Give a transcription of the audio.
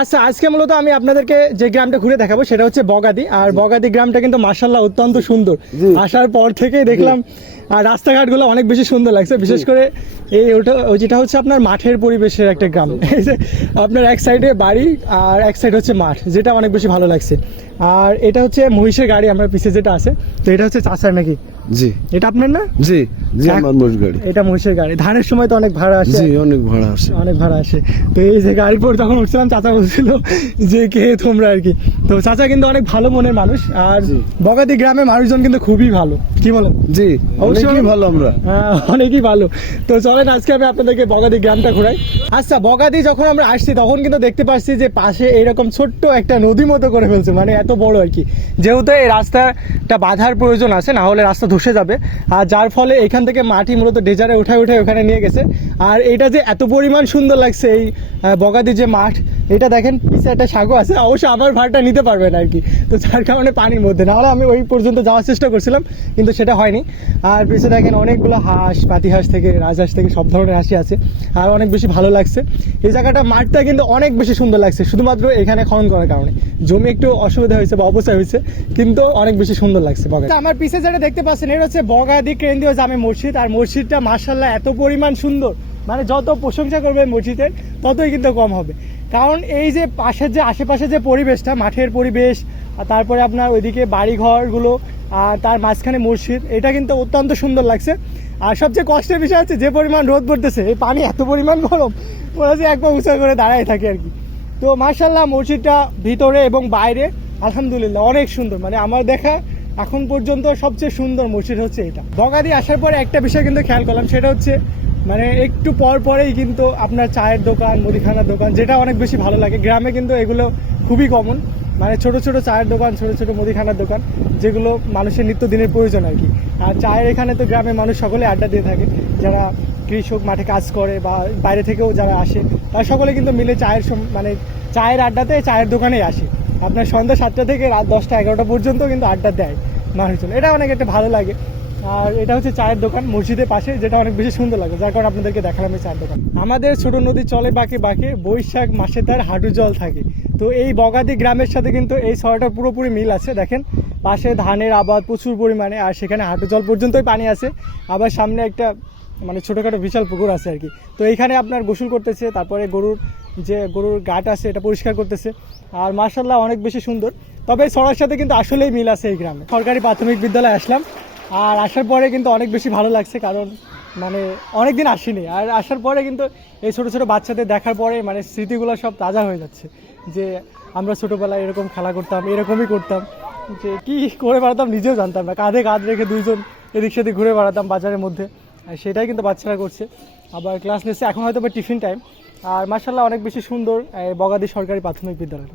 আচ্ছা, আজকে মূলত আমি আপনাদেরকে যে গ্রামটা ঘুরে দেখাবো সেটা হচ্ছে বগাদি। আর বগাদি গ্রামটা কিন্তু মাশাআল্লাহ অত্যন্ত সুন্দর। আসার পর থেকেই দেখলাম আর রাস্তাঘাটগুলো অনেক বেশি সুন্দর লাগছে, বিশেষ করে যেটা হচ্ছে আপনার মাঠের পরিবেশের একটা গ্রাম। এই যে আপনার এক সাইডে বাড়ি আর এক সাইড হচ্ছে মাঠ, যেটা অনেক বেশি ভালো লাগছে। আর এটা হচ্ছে মহিষের গাড়ি, আমার পিছিয়ে যেটা আছে, তো এটা হচ্ছে চাচার নাকি? জি, এটা আপনার না? জি জি, আমার মহিষ গাড়ি। এটা মহিষের গাড়ি। ধানের সময় তো অনেক ভাড়া আসে। জি, অনেক ভাড়া আসে, অনেক ভাড়া আসে। তো এই যে গাড়ির পর যখন উঠছিলাম, চাচা বলছিল যে কে তোমরা আর কি। তো চাচা কিন্তু অনেক ভালো মনের মানুষ, আর বগাদি গ্রামের মানুষজন কিন্তু খুবই ভালো, কি বলেন? জি, অনেকই ভালো আমরা। হ্যাঁ, অনেকই ভালো। তো চলেন আজকে আমি আপনাদেরকে বগাদি গ্রামটা ঘোরাই। আচ্ছা, বগাদি যখন আমরা আসছি তখন কিন্তু দেখতে পাচ্ছি যে পাশে এরকম ছোট্ট একটা নদী মতো করে ফেলছে, মানে এত বড় আর কি। যেহেতু এই রাস্তাটা বাঁধার প্রয়োজন আছে, না হলে রাস্তা ধসে যাবে, আর যার ফলে এখান থেকে মাটি মূলত ডেজারে উঠায় ওখানে নিয়ে গেছে। আর এটা যে এত পরিমাণ সুন্দর লাগছে, এই বগাদি যে মাঠ, এটা দেখেন পিছে একটা সাগর আছে, অবশ্য আমার ভাড়টা নিতে পারবেন আর কি। তো যার কারণে পানির মধ্যে, নাহলে আমি ওই পর্যন্ত যাওয়ার চেষ্টা করছিলাম, কিন্তু সেটা হয়নি। আর পিছে দেখেন অনেকগুলো হাঁস, পাতি হাঁস থেকে রাজহাঁস থেকে সব ধরনের হাঁসই আছে, আর অনেক বেশি ভালো লাগছে। এই জায়গাটা মাঠটা কিন্তু অনেক বেশি সুন্দর লাগছে, শুধুমাত্র এখানে খনন করার কারণে। জমি একটু অসুবিধা হয়েছে বা অবস্থা হয়েছে, কিন্তু অনেক বেশি সুন্দর লাগছে বগাদি। আমার পিছে যেটা দেখতে পাচ্ছেন এটা হচ্ছে বগাদি কেন্দ্রীয় জামে মসজিদ। আর মসজিদটা মাশাআল্লাহ এত পরিমাণ সুন্দর, মানে যত প্রশংসা করবে মসজিদের ততই কিন্তু কম হবে। কারণ এই যে পাশের যে আশেপাশে যে পরিবেশটা, মাঠের পরিবেশ, আর তারপরে আপনার ওইদিকে বাড়িঘরগুলো, আর তার মাঝখানে মসজিদ, এটা কিন্তু অত্যন্ত সুন্দর লাগছে। আর সবচেয়ে কষ্টের বিষয় হচ্ছে যে পরিমাণ রোদ পড়তেছে, এই পানি এত পরিমাণ গরম, ওরা যে একবার উঁচা করে দাঁড়ায় থাকে আর কি। তো মাশাআল্লাহ মসজিদটা ভিতরে এবং বাইরে আলহামদুলিল্লাহ অনেক সুন্দর, মানে আমার দেখা এখন পর্যন্ত সবচেয়ে সুন্দর মসজিদ হচ্ছে এটা। বগাদি আসার পরে একটা বিষয় কিন্তু খেয়াল করলাম, সেটা হচ্ছে মানে একটু পরেই কিন্তু আপনার চায়ের দোকান, মুদিখানার দোকান, যেটা অনেক বেশি ভালো লাগে। গ্রামে কিন্তু এগুলো খুবই কমন, মানে ছোট ছোট চায়ের দোকান, ছোট ছোট মুদিখানার দোকান, যেগুলো মানুষের নিত্যদিনের প্রয়োজন আর কি। আর চায়ের এখানে তো গ্রামের মানুষ সকলে আড্ডা দিয়ে থাকে, যারা কৃষক মাঠে কাজ করে বা বাইরে থেকেও যারা আসে, তারা সকলে কিন্তু মিলে মানে চায়ের আড্ডাতে চায়ের দোকানেই আসে। আপনার সন্ধ্যা 7টা থেকে রাত 10টা 11টা পর্যন্ত কিন্তু আড্ডা দেয় মানুষজন, এটা অনেক একটা ভালো লাগে। আর এটা হচ্ছে চায়ের দোকান মসজিদের পাশে, যেটা অনেক বেশি সুন্দর লাগে, যার কারণে আপনাদেরকে দেখালাম এই চায়ের দোকান। আমাদের ছোট নদী চলে বাঁকে বাঁকে, বৈশাখ মাসে তার হাঁটু জল থাকে। তো এই বগাদি গ্রামের সাথে কিন্তু এই শহরটার পুরোপুরি মিল আছে। দেখেন পাশে ধানের আবাদ প্রচুর পরিমাণে, আর সেখানে হাঁটু জল পর্যন্তই পানি আছে। আবার সামনে একটা মানে ছোটোখাটো বিশাল পুকুর আছে আর কি। তো এইখানে আপনার গোসল করতেছে, তারপরে গরুর গাট আছে এটা পরিষ্কার করতেছে। আর মাশাআল্লাহ অনেক বেশি সুন্দর। তবে এই শহরের সাথে কিন্তু আসলেই মিল আছে এই গ্রামে। সরকারি প্রাথমিক বিদ্যালয়ে আসলাম, আর আসার পরে কিন্তু অনেক বেশি ভালো লাগছে, কারণ মানে অনেক দিন আসিনি। আর আসার পরে কিন্তু এই ছোটো ছোটো বাচ্চাদের দেখার পরে মানে স্মৃতিগুলো সব তাজা হয়ে যাচ্ছে, যে আমরা ছোটোবেলায় এরকম খেলা করতাম, এরকমই করতাম, যে কী করে বেড়াতাম নিজেও জানতাম না। কাঁধে কাঁধ রেখে দুইজন এদিক সেদিক ঘুরে বেড়াতাম বাজারের মধ্যে, আর সেটাই কিন্তু বাচ্চারা করছে। আবার ক্লাস নিচ্ছে, এখন হয়তো বা টিফিন টাইম। আর মাশাআল্লাহ অনেক বেশি সুন্দর বগাদি সরকারি প্রাথমিক বিদ্যালয়।